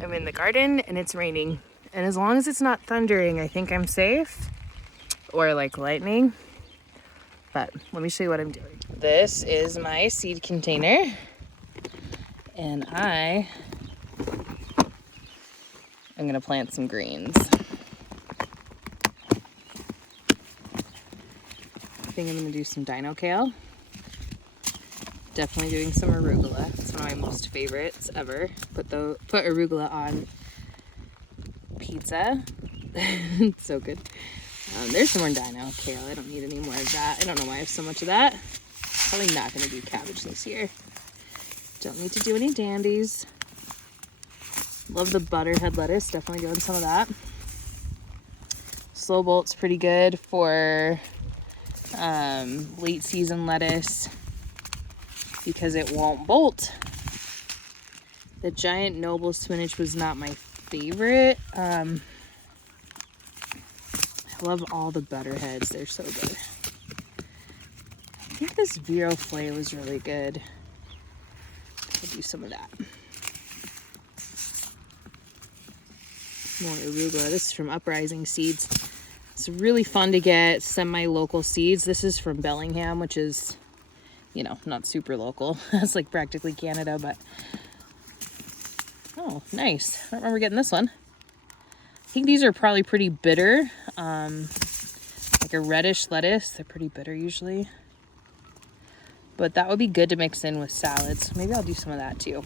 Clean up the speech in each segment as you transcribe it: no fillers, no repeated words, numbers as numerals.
I'm in the garden and it's raining. And as long as it's not thundering, I think I'm safe. Or like lightning. But let me show you what I'm doing. This is my seed container. And I'm gonna plant some greens. I think I'm gonna do some dino kale. Definitely doing some arugula. It's one of my most favorites ever. Put arugula on pizza. It's so good. There's some more dino kale. I don't need any more of that. I don't know why I have so much of that. Probably not gonna do cabbage this year. Don't need to do any dandies. Love the butterhead lettuce. Definitely doing some of that. Slow bolt's pretty good for late season lettuce because it won't bolt. The giant noble spinach was not my favorite. I love all the butterheads. They're so good. I think this Vero Flay was really good. I'll do some of that. More arugula. This is from Uprising Seeds. It's really fun to get semi-local seeds. This is from Bellingham, which is, you know, not super local. It's like practically Canada, but oh, nice. I don't remember getting this one. I think these are probably pretty bitter. Like a reddish lettuce. They're pretty bitter usually. But that would be good to mix in with salads. Maybe I'll do some of that too.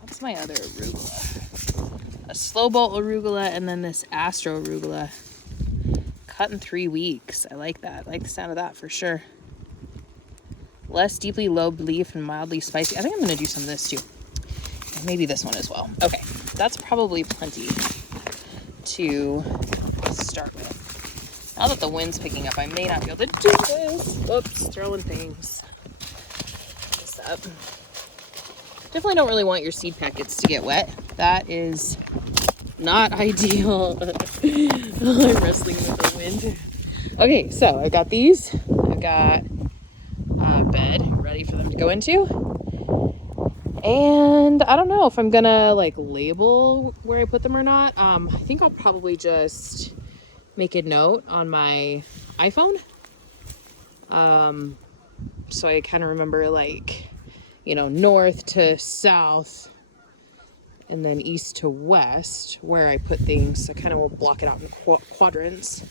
What's my other arugula? A slow bolt arugula and then this Astro arugula. Cut in 3 weeks. I like that. I like the sound of that for sure. Less deeply lobed leaf and mildly spicy. I think I'm going to do some of this too. And maybe this one as well. Okay, that's probably plenty to start with. Now that the wind's picking up, I may not be able to do this. Whoops, throwing things. This up. Definitely don't really want your seed packets to get wet. That is not ideal. I'm wrestling with the wind. Okay, so I got these. I've got a bed ready for them to go into. And I don't know if I'm gonna like label where I put them or not. I think I'll probably just make a note on my iPhone. So I kind of remember like, you know, north to south and then east to west where I put things. I kind of will block it out in quadrants.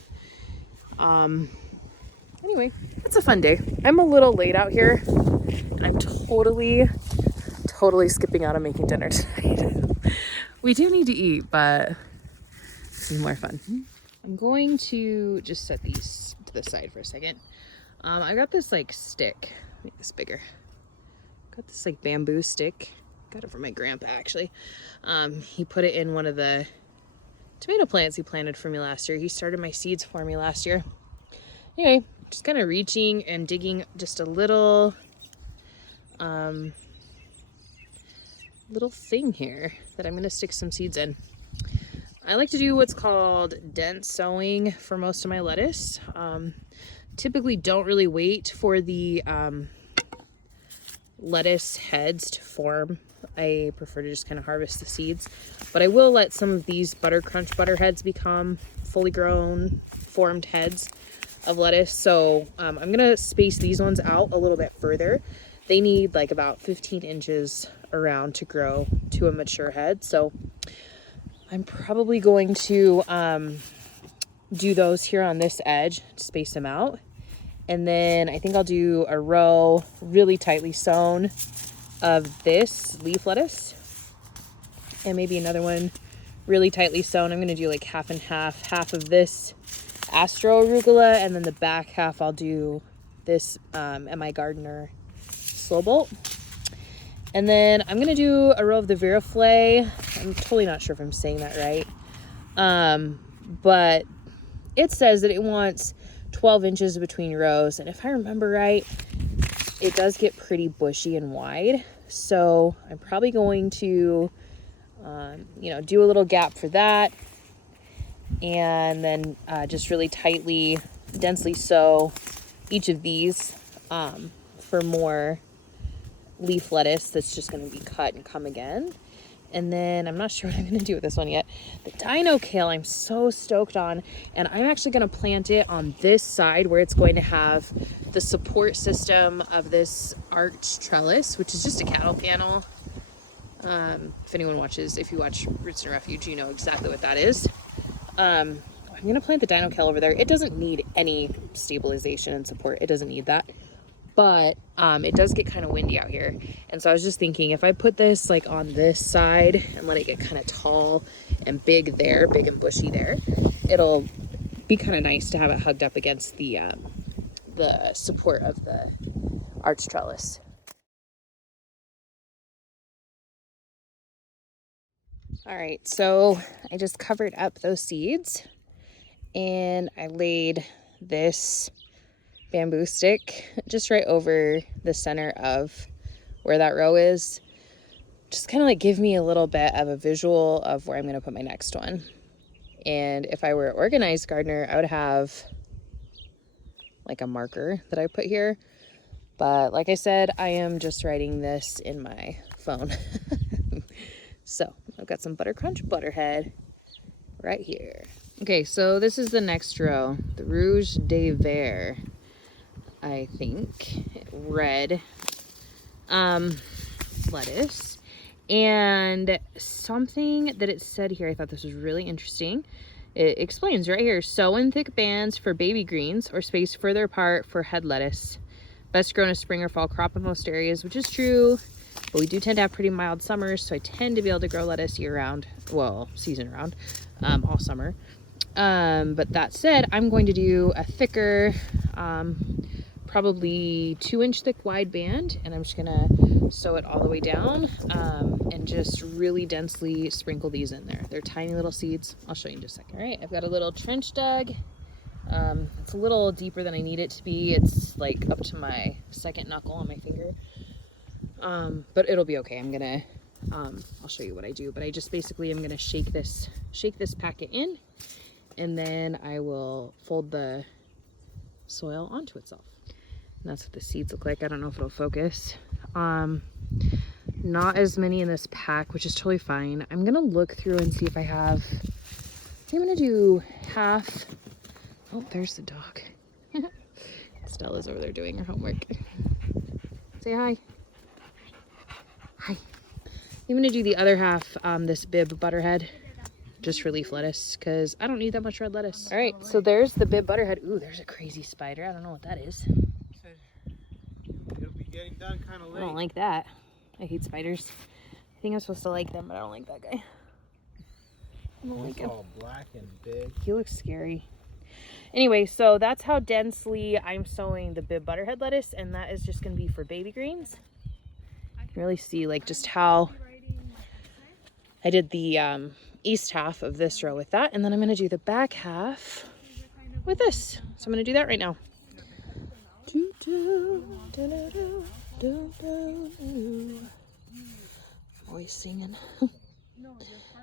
Anyway, it's a fun day. I'm a little late out here. I'm totally skipping out on making dinner tonight. We do need to eat, but it's more fun. I'm going to just set these to the side for a second. I got this like stick. Make this bigger. Got this like bamboo stick. Got it from my grandpa actually. He put it in one of the tomato plants he planted for me last year. He started my seeds for me last year. Anyway, just kind of reaching and digging just a little thing here that I'm going to stick some seeds in. I like to do what's called dense sowing for most of my lettuce. Typically don't really wait for the lettuce heads to form. I prefer to just kind of harvest the seeds, but I will let some of these Butter Crunch butter heads become fully grown formed heads of lettuce. So I'm gonna space these ones out a little bit further. They need like about 15 inches around to grow to a mature head. So I'm probably going to do those here on this edge to space them out. And then I think I'll do a row really tightly sown of this leaf lettuce. And maybe another one really tightly sown. I'm going to do like half and half of this Astro arugula. And then the back half I'll do this M.I. Gardener slow bolt. And then I'm going to do a row of the Vero Flay. I'm totally not sure if I'm saying that right. But it says that it wants 12 inches between rows. And if I remember right, it does get pretty bushy and wide. So I'm probably going to, do a little gap for that. And then just really tightly, densely sow each of these for more leaf lettuce that's just going to be cut and come again. And then I'm not sure what I'm going to do with this one yet. The dino kale I'm so stoked on, and I'm actually going to plant it on this side where it's going to have the support system of this arch trellis, which is just a cattle panel. If anyone watches, if you watch Roots and Refuge, you know exactly what that is. I'm going to plant the dino kale over there. It doesn't need any stabilization and support. It doesn't need that. But it does get kind of windy out here. And so I was just thinking, if I put this like on this side and let it get kind of tall and big there, big and bushy there, it'll be kind of nice to have it hugged up against the support of the arch trellis. All right, so I just covered up those seeds and I laid this bamboo stick just right over the center of where that row is. Just kind of like give me a little bit of a visual of where I'm going to put my next one. And if I were an organized gardener, I would have like a marker that I put here. But like I said, I am just writing this in my phone. So I've got some Butter Crunch Butterhead right here. Okay, so this is the next row, the Rouge de Vert, I think, red lettuce. And something that it said here, I thought this was really interesting. It explains right here, sow in thick bands for baby greens or space further apart for head lettuce. Best grown as spring or fall crop in most areas, which is true. But we do tend to have pretty mild summers, so I tend to be able to grow lettuce year round, well, season round, all summer. But that said, I'm going to do a thicker, probably 2-inch thick wide band, and I'm just gonna sow it all the way down, and just really densely sprinkle these in there. They're tiny little seeds. I'll show you in just a second. All right, I've got a little trench dug. It's a little deeper than I need it to be. It's like up to my second knuckle on my finger. But it'll be okay. I'm gonna, I'll show you what I do, but I just basically am gonna shake this packet in, and then I will fold the soil onto itself. And that's what the seeds look like. I don't know if it'll focus. Not as many in this pack, which is totally fine. I'm gonna look through and see if I have, I'm gonna do half. Oh, there's the dog. Stella's over there doing her homework. Say hi. Hi. I'm gonna do the other half, this Bib Butterhead, just for leaf lettuce, because I don't need that much red lettuce. All right, so there's the Bib Butterhead. Ooh, there's a crazy spider. I don't know what that is. It'll be getting done kind of late. I don't like that. I hate spiders. I think I'm supposed to like them, but I don't like that guy. I don't like him. All black and big. He looks scary. Anyway, so that's how densely I'm sowing the Bib Butterhead lettuce, and that is just going to be for baby greens. You can really see like just how I did the east half of this row with that, and then I'm going to do the back half with this. So I'm going to do that right now. Always singing.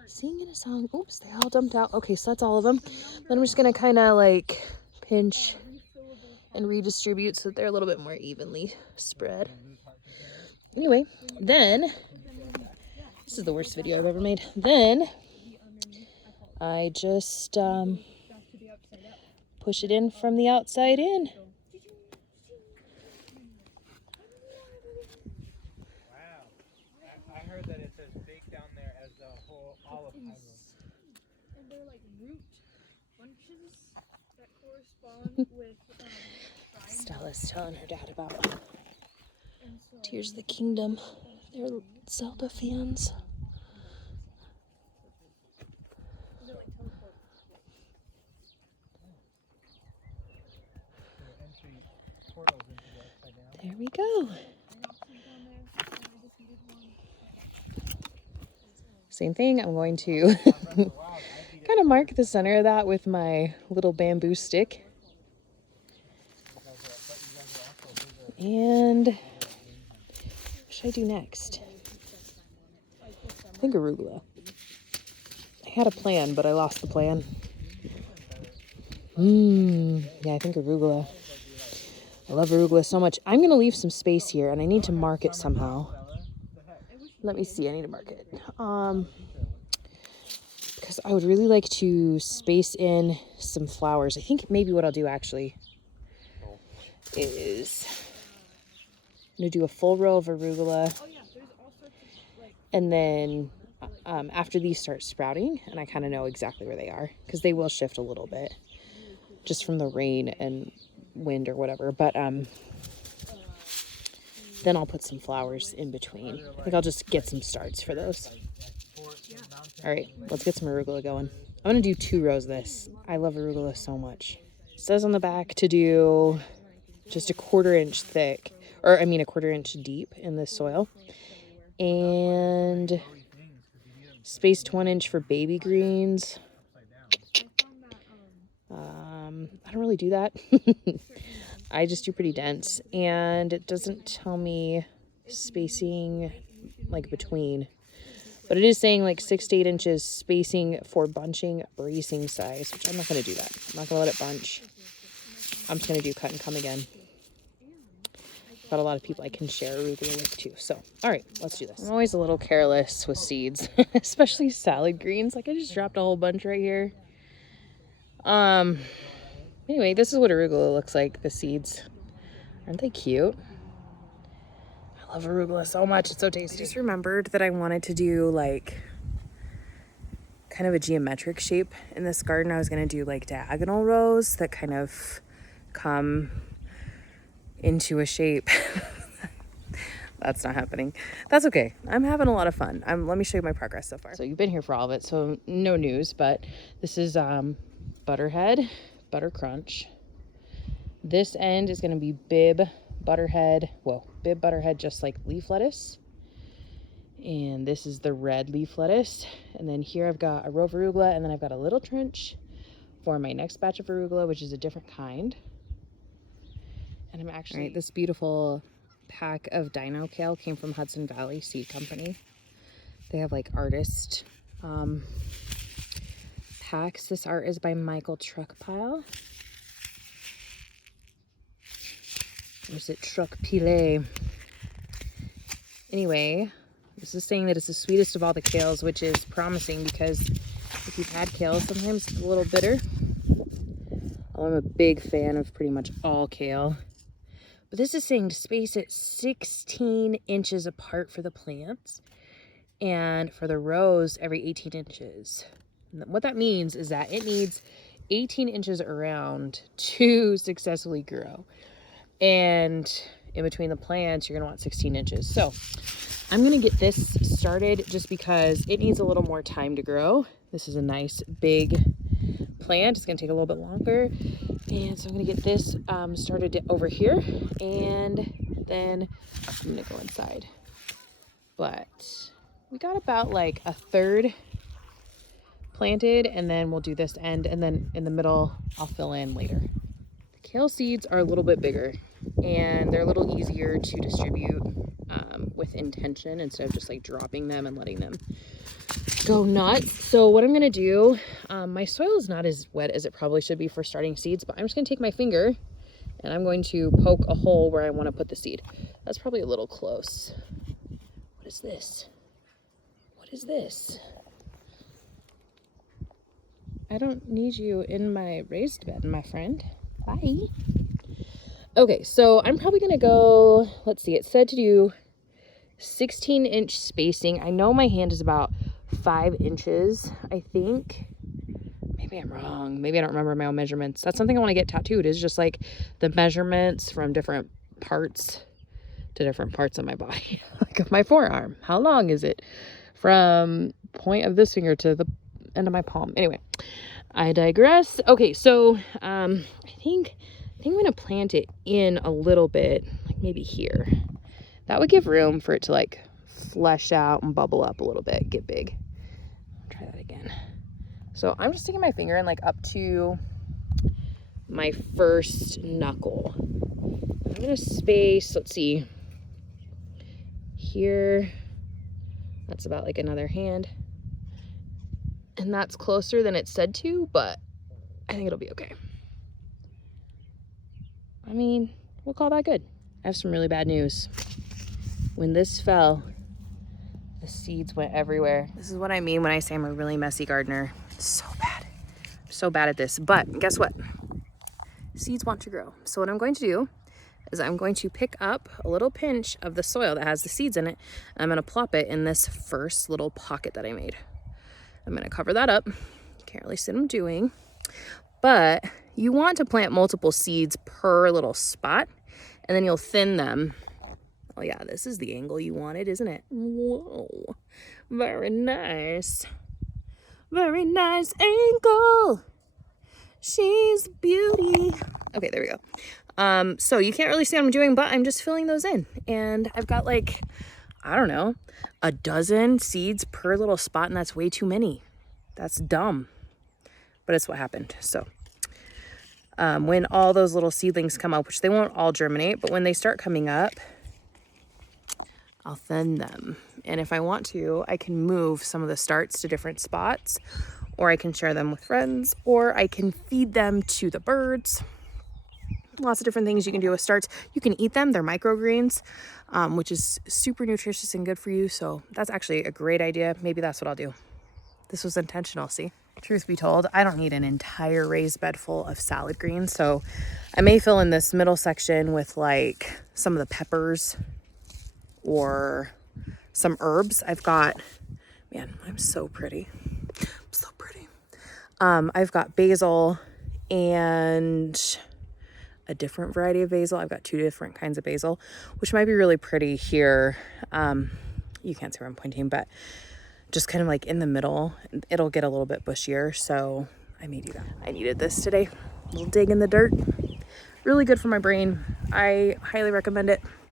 Singing a song. Oops, they all dumped out. Okay, so that's all of them. Then I'm just gonna kind of like pinch and redistribute so that they're a little bit more evenly spread. Anyway, then this is the worst video I've ever made. Then I just push it in from the outside in. Stella's telling her dad about Tears of the Kingdom. They're Zelda fans. There we go. Same thing, I'm going to kind of mark the center of that with my little bamboo stick. And what should I do next? I think arugula. I had a plan, but I lost the plan. Yeah, I think arugula. I love arugula so much. I'm gonna leave some space here, and I need to mark it somehow. Let me see. I need to mark it. Because I would really like to space in some flowers. I think maybe what I'll do actually is I'm gonna do a full row of arugula, and then after these start sprouting, and I kind of know exactly where they are because they will shift a little bit just from the rain and wind or whatever, but then I'll put some flowers in between. I think I'll just get some starts for those. All right, let's get some arugula going. I'm gonna do 2 rows of this. I love arugula so much. It says on the back to do just a 1/4 inch thick, or I mean a 1/4 inch deep in the soil, and spaced 1 inch for baby greens. I don't really do that. I just do pretty dense, and it doesn't tell me spacing like between, but it is saying like 6 to 8 inches spacing for bunching bracing size, which I'm not going to do that. I'm not going to let it bunch. I'm just going to do cut and come again. Got a lot of people I can share arugula with too. So, all right, let's do this. I'm always a little careless with seeds, especially salad greens. Like I just dropped a whole bunch right here. Anyway, this is what arugula looks like, the seeds. Aren't they cute? I love arugula so much. It's so tasty. I just remembered that I wanted to do like kind of a geometric shape in this garden. I was going to do like diagonal rows that kind of come into a shape. That's not happening. That's okay. I'm having a lot of fun. Let me show you my progress so far. So you've been here for all of it, so no news, but this is Butterhead, Butter Crunch. This end is going to be Bib Butterhead, Bib Butterhead, just like leaf lettuce. And this is the red leaf lettuce. And then here I've got a row of arugula, and then I've got a little trench for my next batch of arugula, which is a different kind. And I'm actually, this beautiful pack of Dino Kale came from Hudson Valley Seed Company. They have like artist packs. This art is by Michael Truckpile. Or is it Truck Pile? Anyway, this is saying that it's the sweetest of all the kales, which is promising because if you've had kale, sometimes it's a little bitter. I'm a big fan of pretty much all kale. But this is saying to space it 16 inches apart for the plants, and for the rows every 18 inches. And what that means is that it needs 18 inches around to successfully grow. And in between the plants, you're gonna want 16 inches. So I'm gonna get this started just because it needs a little more time to grow. This is a nice big plant. It's gonna take a little bit longer. And so I'm gonna get this started over here, and then I'm gonna go inside. But we got about like a third planted, and then we'll do this end, and then in the middle I'll fill in later. The kale seeds are a little bit bigger, and they're a little easier to distribute with intention instead of just like dropping them and letting them go nuts. So what I'm gonna do, my soil is not as wet as it probably should be for starting seeds, but I'm just gonna take my finger and I'm going to poke a hole where I want to put the seed. That's probably a little close. What is this? What is this? I don't need you in my raised bed, my friend. Bye. Okay, so I'm probably gonna go, let's see, it said to do 16-inch spacing. I know my hand is about 5 inches, I think. Maybe I'm wrong. Maybe I don't remember my own measurements. That's something I want to get tattooed, is just like the measurements from different parts to different parts of my body. Like of my forearm. How long is it from point of this finger to the end of my palm? Anyway, I digress. Okay, so I think I'm gonna plant it in a little bit, like maybe here. That would give room for it to like flesh out and bubble up a little bit, get big. I'll try that again. So I'm just sticking my finger in like up to my first knuckle. I'm gonna space, let's see, here, that's about like another hand. And that's closer than it said to, but I think it'll be okay. I mean, we'll call that good. I have some really bad news. When this fell, the seeds went everywhere. This is what I mean when I say I'm a really messy gardener. So bad. I'm so bad at this. But guess what? Seeds want to grow. So what I'm going to do is I'm going to pick up a little pinch of the soil that has the seeds in it. And I'm going to plop it in this first little pocket that I made. I'm going to cover that up. You can't really see what I'm doing. But you want to plant multiple seeds per little spot. And then you'll thin them. Oh yeah, this is the angle you wanted, isn't it? Whoa, very nice. Very nice angle. She's beauty. Okay, there we go. So you can't really see what I'm doing, but I'm just filling those in. And I've got like, I don't know, a dozen seeds per little spot, and that's way too many. That's dumb, but it's what happened. So when all those little seedlings come up, which they won't all germinate, but when they start coming up, I'll thin them. And if I want to, I can move some of the starts to different spots, or I can share them with friends, or I can feed them to the birds. Lots of different things you can do with starts. You can eat them. They're microgreens, which is super nutritious and good for you. So that's actually a great idea. Maybe that's what I'll do. This was intentional, see? Truth be told, I don't need an entire raised bed full of salad greens. So I may fill in this middle section with like some of the peppers or some herbs. I've got, man, I'm so pretty. I'm so pretty. I've got basil and a different variety of basil. I've got 2 different kinds of basil, which might be really pretty here. You can't see where I'm pointing, but just kind of like in the middle, it'll get a little bit bushier. So I may do that. I needed this today. A little dig in the dirt. Really good for my brain. I highly recommend it.